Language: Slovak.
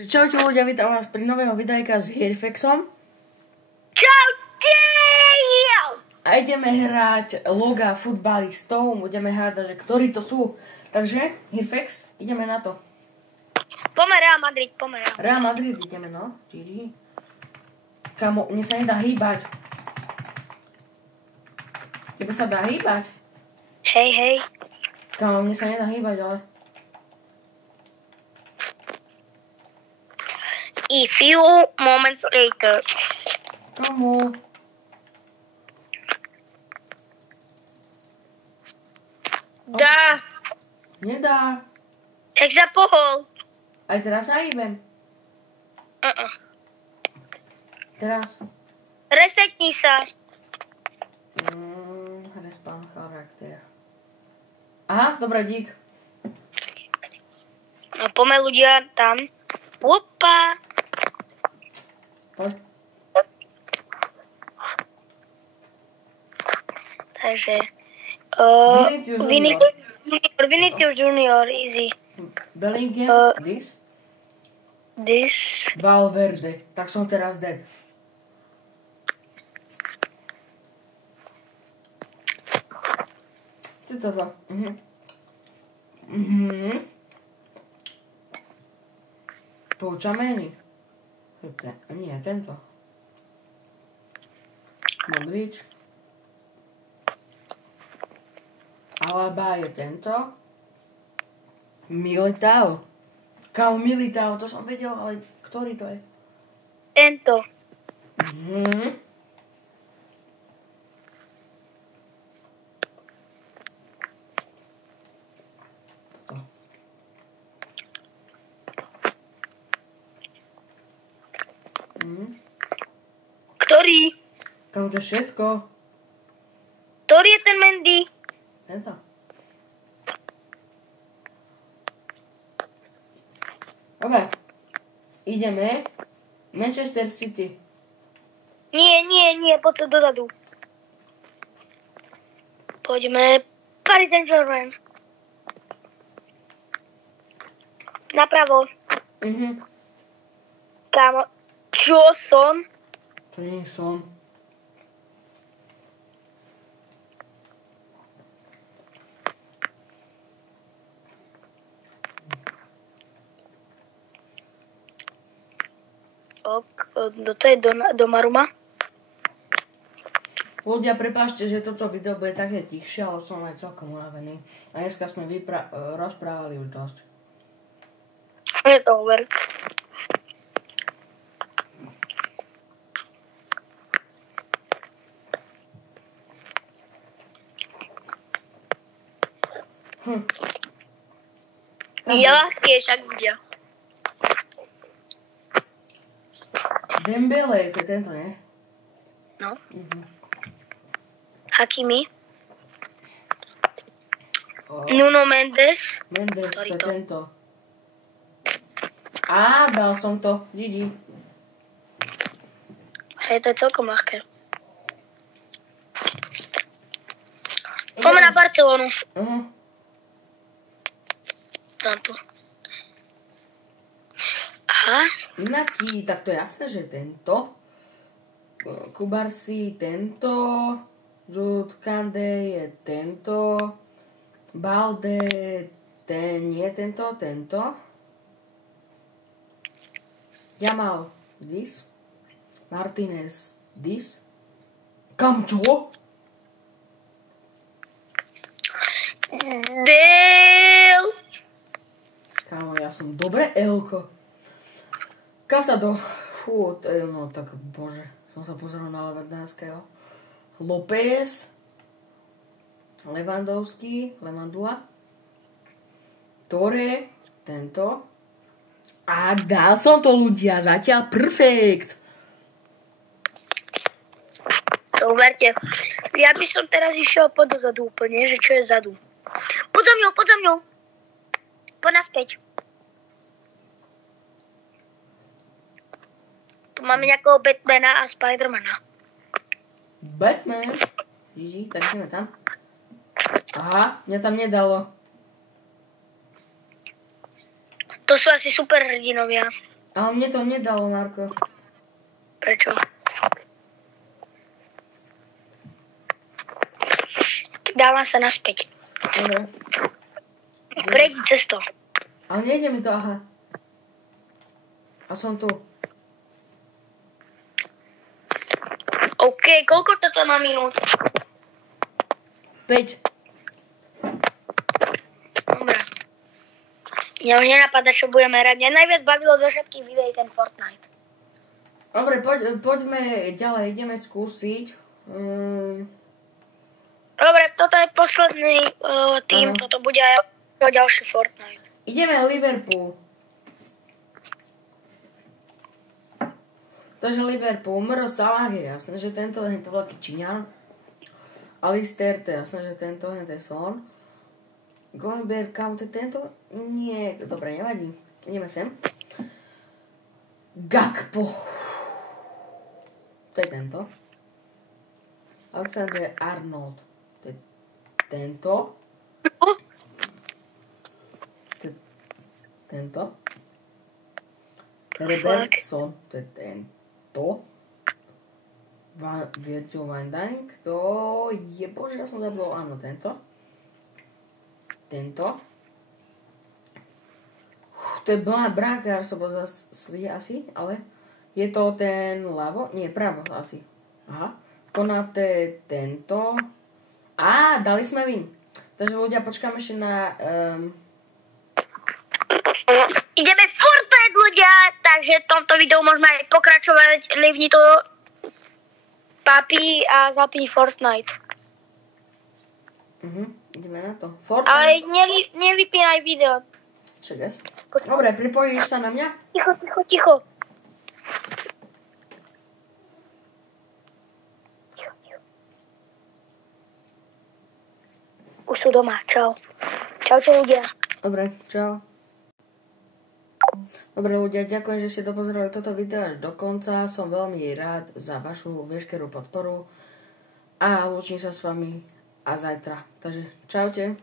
Čaute ľudia, vítam vás pri nového videjka s Hirfexom. Čaute! A ideme hrať loga futbalistov, budeme hádať, že ktorí to sú. Takže, Hirfex, ideme na to. Poďme Real Madrid, poďme. Real Madrid ideme, no. GG. Kamo, mne sa nedá hýbať. Tebe sa dá hýbať? Hej. Kamo, mne sa nedá hýbať, ale... A few moments later. Komu? Dá. Nedá. Tak sa pohol. Aj teraz sa hýbem. Teraz. Resetni sa. Respawn charakter. Aha, dobrá, dík. No poďme ľudia tam. Opa. Poď. Takže. Vinicius Junior, easy. Bellingham, this. This. Valverde. Tak som teraz dead. Čo je toto? Poučamení. Nie, tento. Modrič. Alaba je tento. Militao. Kámo, Militao, to som vedel, ale ktorý to je? Tento. Toto. Ktorý? Kámo, to je všetko. Ktorý je ten Mendy? Tento. Dobre. Ideme. Manchester City. Nie, poď dozadu. Poďme Paris Saint-Germain. Napravo. Kámo, čo som? To nie je som. To je do Maruma. Ľudia, prepáčte, že toto video bude také tichšie, ale som aj celkom unavený. A dneska sme rozprávali už dosť. Je to over. Ja tiež, ak ľudia. Dembele, to je tento, nie? No. Hakimi. Nuno Mendes. Mendes, to je tento. Á, dal som to. GG. Hej, to je celkom ľahké. Poďme na Barcelonu. Tamto. Aha. Inaký, tak to je jasné, že tento. Kubarsi tento. Jude Kande je tento. Balde nie tento. Jamal this. Martinez this. Kam čo? Del. Kámo, ja som dobre Elko. Casado. Fú, no tak bože. Som sa pozeral na Levandovského. López. Lewandowski. Lewandula. Torre. Tento. A dal som to, ľudia. Zatiaľ perfekt. Uverte. Ja by som teraz išiel podozadu úplne, že čo je zadu. Poď za mňou. Poď naspäť. Tu máme nejakého Batmana a Spidermana. Batman. Žiži, tak ideme tam. Aha, mňa tam nedalo. To sú asi super hrdinovia. Ale mne to nedalo, Marko. Prečo? Dávam sa naspäť. Dobre. Prejdi cez to. Ale nejde mi to, aha. A som tu. OK, koľko toto má minút? 5. Dobre. Ja už nenapadá, čo budeme hrať. Mňa najviac bavilo zo všetkých videí ten Fortnite. Dobre, poďme ďalej. Ideme skúsiť. Dobre, toto je posledný tým. Áno. Toto bude aj ďalší Fortnite. Ideme Liverpool. Takže Liverpool. Mro Salah je jasné, že tento je veľký Číňan. Alistair, to je jasné, že tento je Son. Goldberg, Count, tento? Nie, dobre, nevadí. Ideme sem. Gakpo. To je tento. Alexander Arnold. To je tento. To je tento. Robertson. To je tento. Virgil van Dijk. To je, bože, ja som zabudol, áno, tento. Tento. To je brankár, som bol zase asi, ale je to ten ľavo? Nie, pravo asi. Aha. Konáte tento. Á, dali sme win. Takže ľudia, počkáme ešte na... Ideme Fortnite, ľudia! Takže v tomto videu môžeme aj pokračovať. Livni to papi a zapni Fortnite. Ideme na to. Fortnite. Ale nevypínaj video. Čakaj. Dobre, pripojíš sa na mňa? Ticho. Už sú doma, čau. Čaute ľudia. Dobre, čau. Dobre ľudia, ďakujem, že ste dopozerali toto video až do konca. Som veľmi rád za vašu veškerú podporu. A lúčim sa s vami a zajtra. Takže čaute.